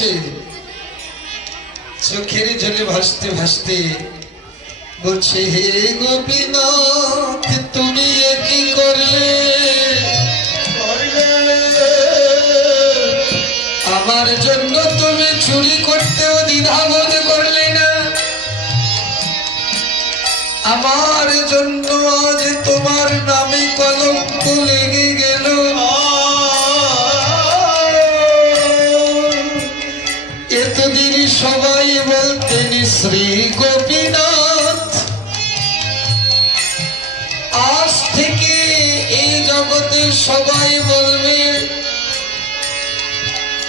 বলছে, চোখের জলে ভাসতে ভাসতে বলছে, হে গোপীনাথ তুমি কি করলে, আমার জন্য তুমি চুরি করতেও দ্বিধাবোধ করলে না, আমার জন্য আজ তোমার নামে কলঙ্ক লেগে গেল। এতদিন সবাই বলতেন শ্রী গোপীনাথ, আজ থেকে এই জগতে সবাই বলবে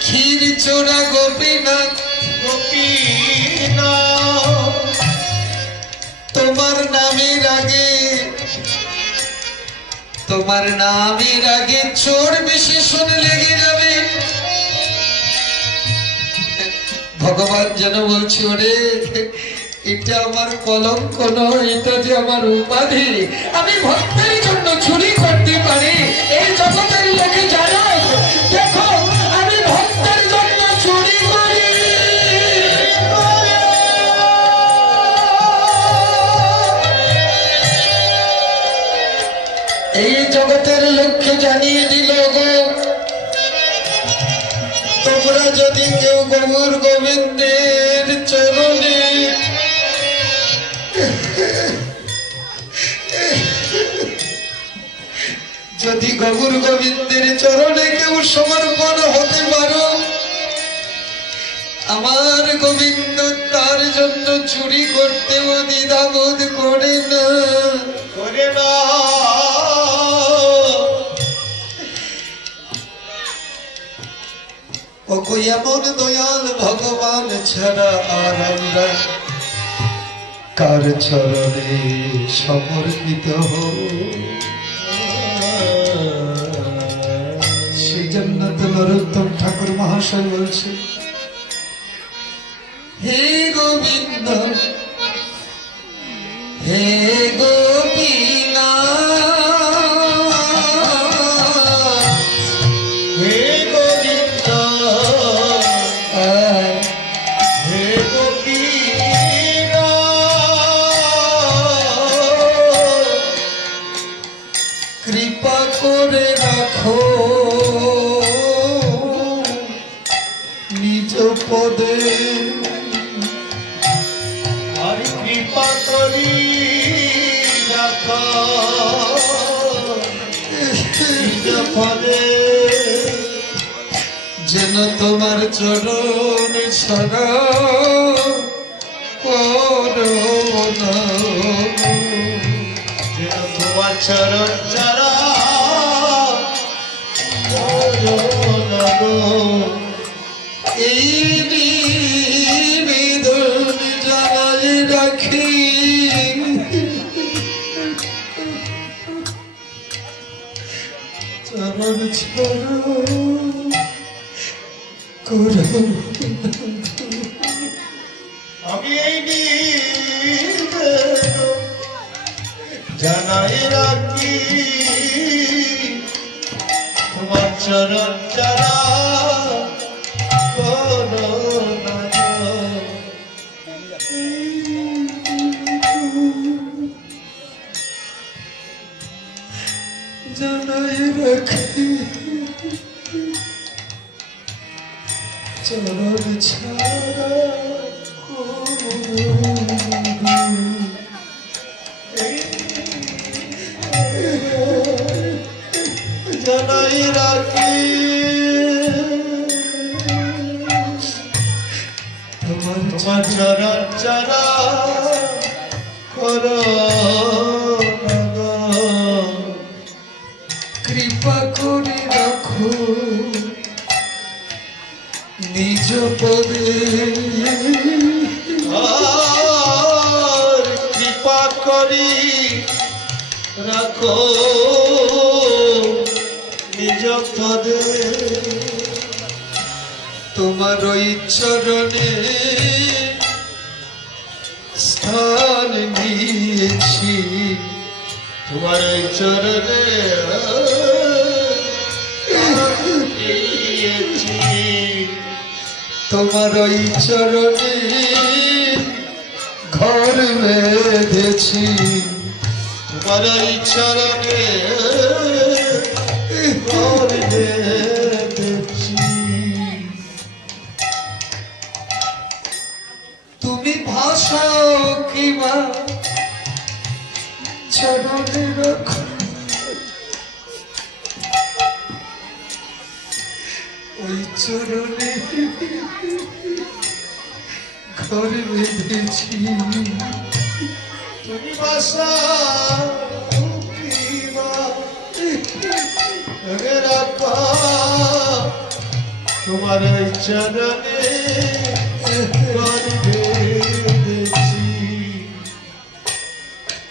ক্ষীর চোরা গোপীনাথ। গোপীনাথ তোমার নামের আগে চোর বিশেষণ লেগে যাবে। ভগবান যেন বলছে, ওরে এটা আমার কলঙ্ক নয়, এটা যে আমার উপাধি। আমি ভক্তের জন্য চুরি করতে পারি, এই জগতের লোকে জানো। দেখো আমি ভক্তের জন্য চুরি করি। এই জগতের লোককে জানিয়ে দিল, গো তোমরা যদি কেউ গৌর গোবিন্দের চরণে যদি গৌর গোবিন্দের চরণে কেউ সমর্পণ হতে পারো, আমার গোবিন্দ তার জন্য চুরি করতেও দ্বিধাবোধ করে না। এমন দয়াল ভগবান ছাড়া আর আমরা কার চরণে সমর্পিত হব? সেই জন্য তো নরোত্তম ঠাকুর মহাশয় বলছে, হে গোবিন্দ হে গোপীনাথ, কৃপা করে রাখো নিজ পদে, আর কৃপা করি রাখো নিজ পদে, যেন তোমার চরণ ছাড়া করো না, যেন তোমার চরণ ছাড়া করো না গো। এই নিবেদন জানাই রাখি, চরণ ছাড়া করো। আমি এই নিবেদন জানাই রাখি, তোমার চরণ ছাড়া করো না। জানাই রাখি চরণ ছাড়া জানাই রাখি, তোমার চরণ ছাড়া করো না গো। কৃপা করে রাখো নিজ পদে, কৃপা করি রাখো নিজ পদে, তোমার ওই চরণে স্থান নিয়েছি, তোমার ওই চরণে তোমার ওই চরণে ঘর বেঁধেছি, তোমার ওই চরণে ঘর বেঁধেছি। তুমি ভাষাও কিবা চরণে রাখো, ওই চরণে ঘর বেঁধেছি। তুমি বাসা রাখো তোমার ওই চরণে ঘর বেঁধেছি।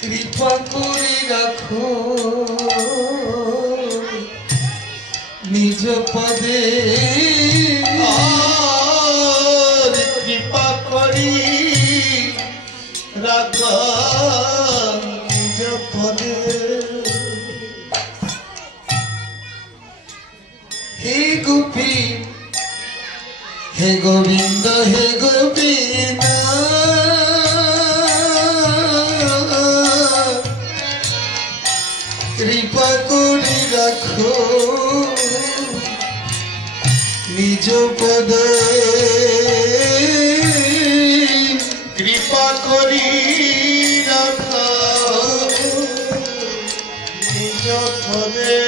কৃপা করে রাখো নিজ পদে, আর কৃপা করি রাখো নিজ পদে। হে গোপী হে গোবিন্দ হে গোবিন্দ, কৃপা করে রাখো নিজ পদে, কৃপা করি রাখো নিজ পদে।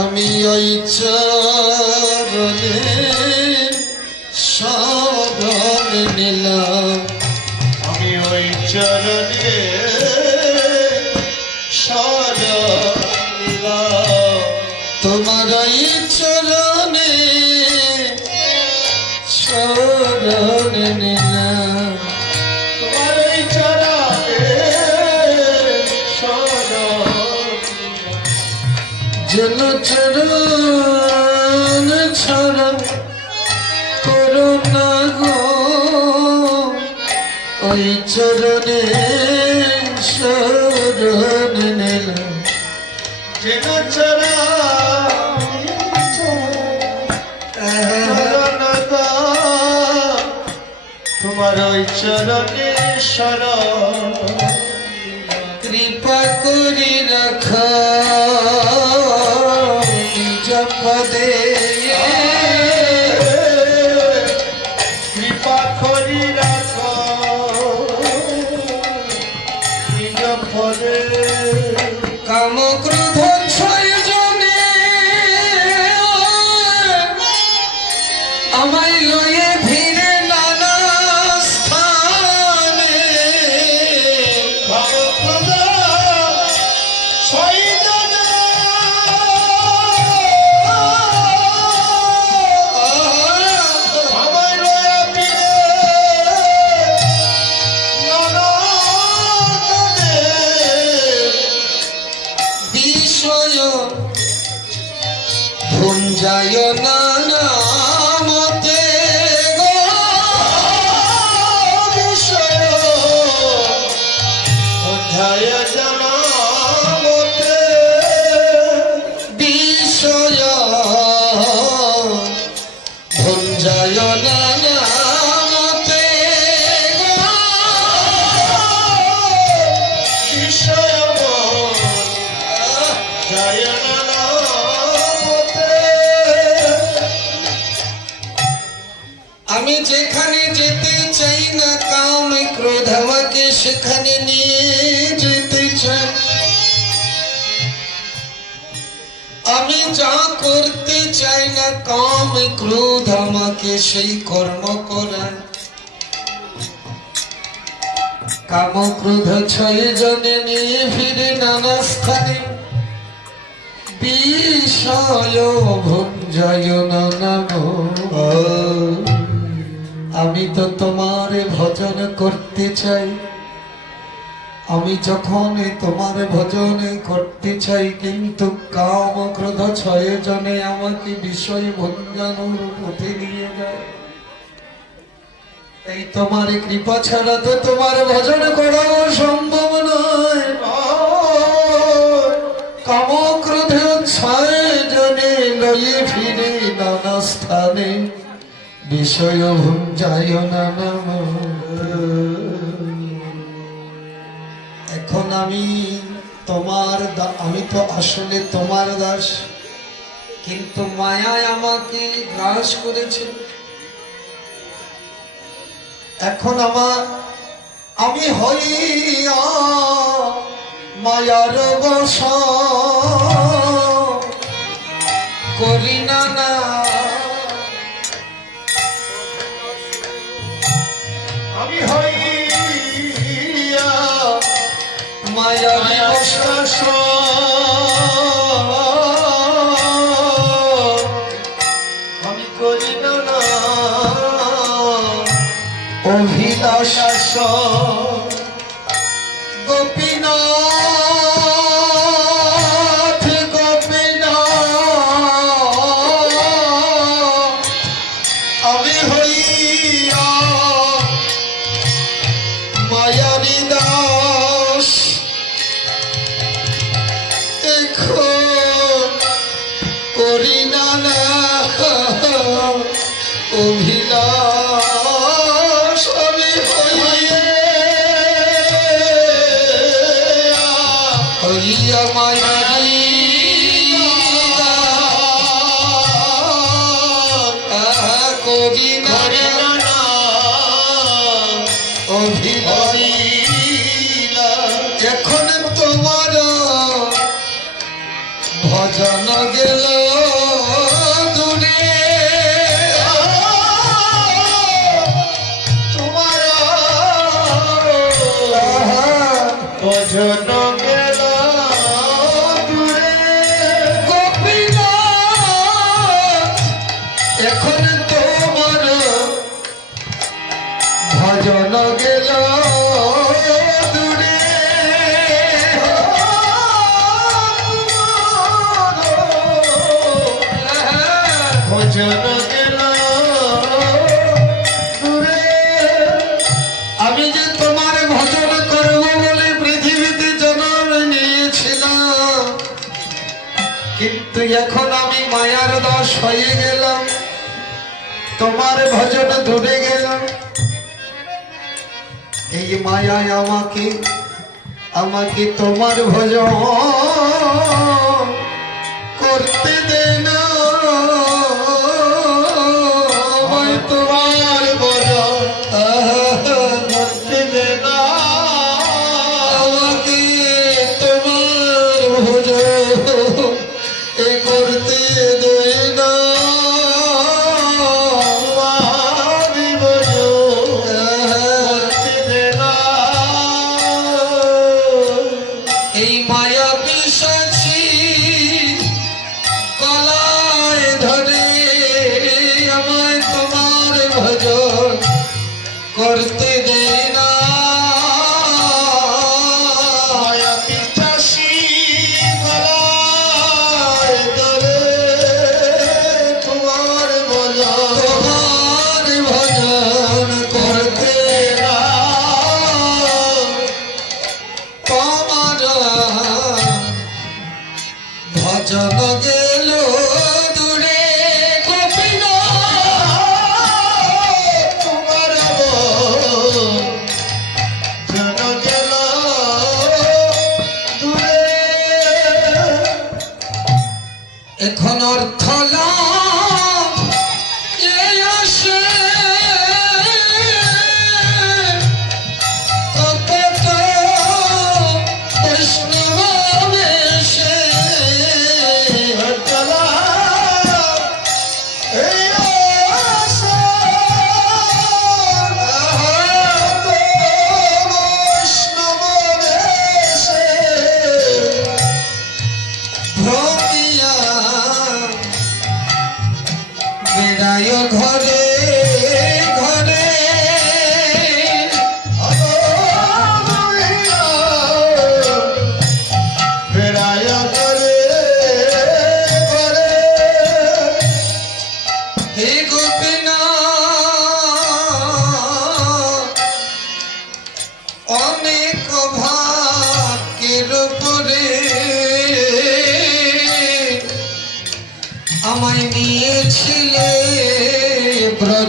আমি ওই চরণে শরণ নিলাম, আমি ওই চরণে শরণ নিলাম। তোমার ওই চরণে শরণ নিলাম, তোমার ওই চরণে শরণ যেন চরণ ছড়ন করুণা গো, ওই চরণে শরণ নিলাম। যেন চরণ তোমার ওই চরণে শরণ। কৃপা করি রাখ নিজ পদে, কৃপা করি রাখো নিজ পদে। কাম ক্রোধ ছয় জনে আমায় লয়ে ভিড়ে নানা স্থানে, বিষয় ভুঞ্জায় নানা মতে গো, বিষয় অধ্যায় জানামতে। বিষয় ভুঞ্জায় নানা মতে গো, বিষয় অধ্যায় জানামতে। আমি যেখানে যেতে চাই না কাম ক্রোধ আমাকে সেখানে নিয়ে যেতে চাই, আমি যা করতে চাই না কাম ক্রোধ আমাকে সেই কর্ম করায়। কাম ক্রোধ ছয় জনে নিয়ে ফিরে নানা স্থানে, বিষয় ভুঞ্জয় নানা গো। আমি তো তোমার ভজন করতে চাই, আমি যখন তোমার ভজন করতে চাই, কিন্তু কাম ক্রোধ ছয় জনে আমাকে বিষয় ভঞ্জানোর পথে নিয়ে যায়। এই তোমার কৃপা ছাড়া তো তোমার ভজন করাও সম্ভব নয়। কাম ক্রোধ ছয় জনে লয়ে ফিরে নানা স্থানে, বিষয় ভুঞ্জায় না নাম। এখন আমি তো আসলে তোমার দাস, কিন্তু মায়ায় আমাকে গ্রাস করেছে। এখন আমি হইয়া মায়ার বশ করি না না। আমি হইয়া মায়ার বশ আকাশ আমি করি না অভিলাষ আকাশ গোপীনাথ গোপীনাথ আমি হইয়া মায়ারি দাস। এখন করি না না অভিলাষ আমি হইয়া মায়ারি করি না অভিলাষ। এখন তোমার ভজন গেল দূরে, তোমার ভজন গেল দূরে গোপীনাথ। এখন তোমার ভজন গেল দূরে, ভজন গেল দূরে। আমি যে তোমার ভজন করব বলে পৃথিবীতে জন্ম নিয়েছিলাম, কিন্তু এখন আমি মায়ার দাস হয়ে গেলাম, তোমার ভজন দূরে গেলাম। এই মায়ায় আমাকে তোমার ভজন করতে দে না। আমায় তোমার ভজন করতে দে না। আমাকে তোমার ভজন করতে দে না। আমি ভজন করতে দে না। এই মায়া পিশাচি গলায় ধরে আমায় তোমার ভজন করতে দে না। মায়া পিতাসী গলায় ধরে তোমার ভজন তোমার ভজন করতে না। তোমার ভজন গেল দূরে গোপীনাথ। তোমার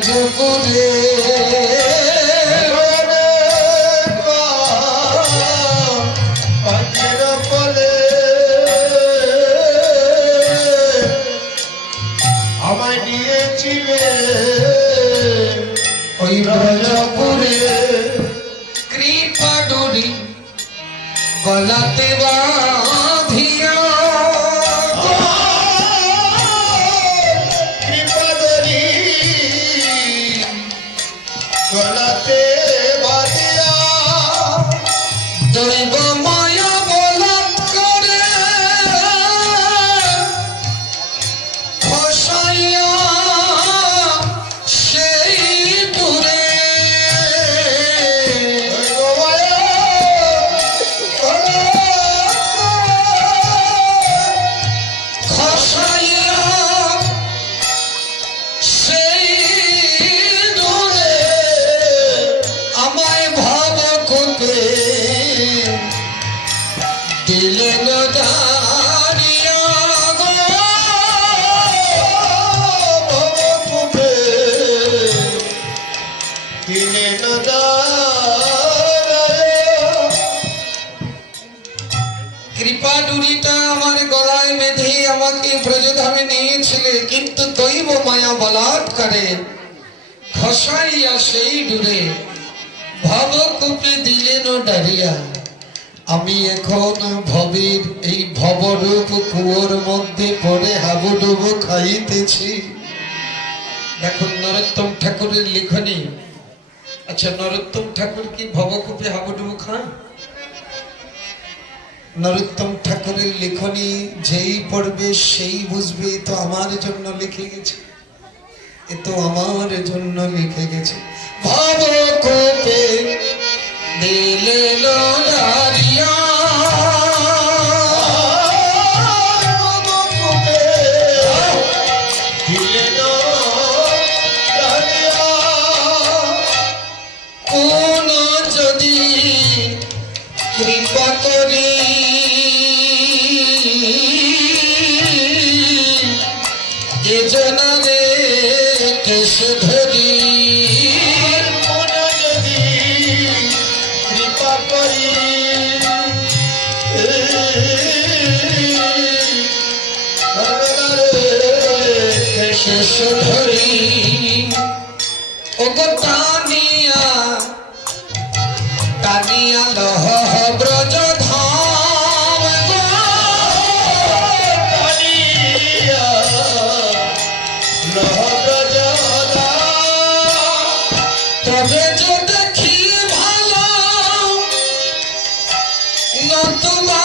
ব্রজপুরে আমায় নিয়েছিলে ওই ব্রজপুরে কৃপা ডুরি গলাতে বাঁধিয়া কৃপাদরি গলাতে বাঁধিয়া দৈব মায়া বলাৎকারে খসাইয়া সেই দূরে খসাইয়া সেই দূরে আমায় ভবকূপে দিলেন দাঁড়িয়া গো। ভবকূপে দিলেন কৃপা ডুরিটা আমার গলায় বেঁধে আমাকে ব্রজধামে নিয়েছিলে, কিন্তু দৈব মায়া বলাৎকারে খসাইয়া সেই ডুরে ভবকূপে দিলেন ডারিয়া। আমি এখন ভবের এই ভবরূপ কুয়োর মধ্যে পড়ে হাবুডুবু খাইতেছি। দেখুন নরোত্তম ঠাকুরের লিখনী। আচ্ছা, নরোত্তম ঠাকুর কি ভবকূপে হাবুডুবু খান? নরোত্তম ঠাকুরের লিখনী যেই পড়বে সেই বুঝবে তো আমার জন্য লিখে গেছে, এ তো আমার জন্য লিখে গেছে। ভবকূপে দিলেন ডারিয়া, ভবকূপে দিলেন ডারিয়া। কোন যদি কৃপা করি এ জনারে কেশ ধরি, মনে যদি কৃপা করি কেশ ধরি ওগো টানিয়া টানিয়া লহ ব্রজ ধাম গো। তবে যে দেখি ভালো নতুবা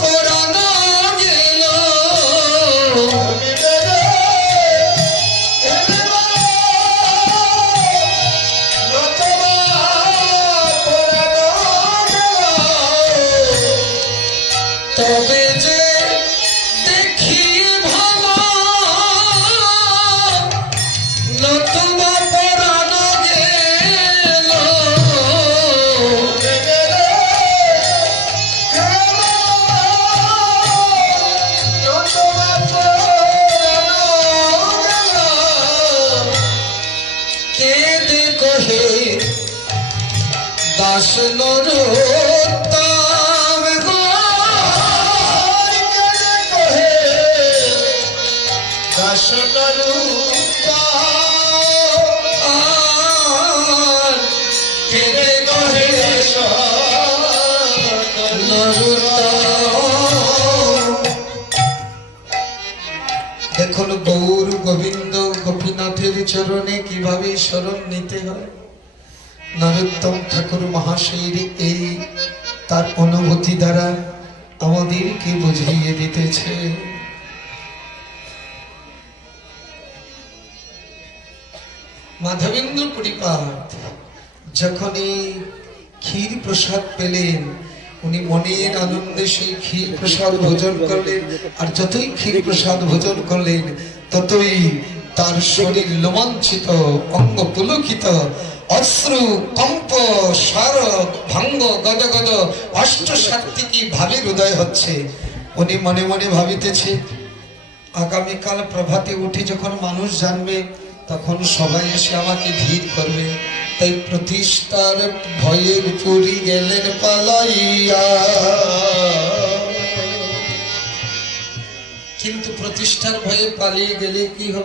পুরানো গেল, তবে যে দেখি ভালো নতুবা পুরানো গেল, কেঁদে কহে দাস নরোত্তম গো। আর কেঁদে কহে নরোত্তম। দেখুন গৌর গোবিন্দ গোপীনাথের চরণে কিভাবে শরণ নিতে হয়। নরোত্তম ঠাকুর মহাশয়ের এই তার অনুভূতি দ্বারা আমাদেরকে বুঝিয়ে দিতেছে। মাধবেন্দ্র পরিপাত যখনই ক্ষীর প্রসাদ পেলেন, উনি মনের আনন্দে সেই ক্ষীর প্রসাদ ভোজন করলেন, আর যতই ক্ষীর প্রসাদ ভোজন করলেন ততই তার শরীর রোমাঞ্চিত, অঙ্গ পুলকিত, অশ্রু কম্প শারদ ভঙ্গ গদগদ অষ্ট সাত্ত্বিকী ভাবের উদয় হচ্ছে। উনি মনে মনে ভাবিতেছে, আগামীকাল প্রভাতে উঠে যখন মানুষ জানবে তখন সবাই এসে আমাকে ভিড় করবে। তাই প্রতিষ্ঠার ভয়ে পুরী গেলেন পালাইয়া। কিন্তু প্রতিষ্ঠার ভয়ে পালিয়ে গেলে কি হবে?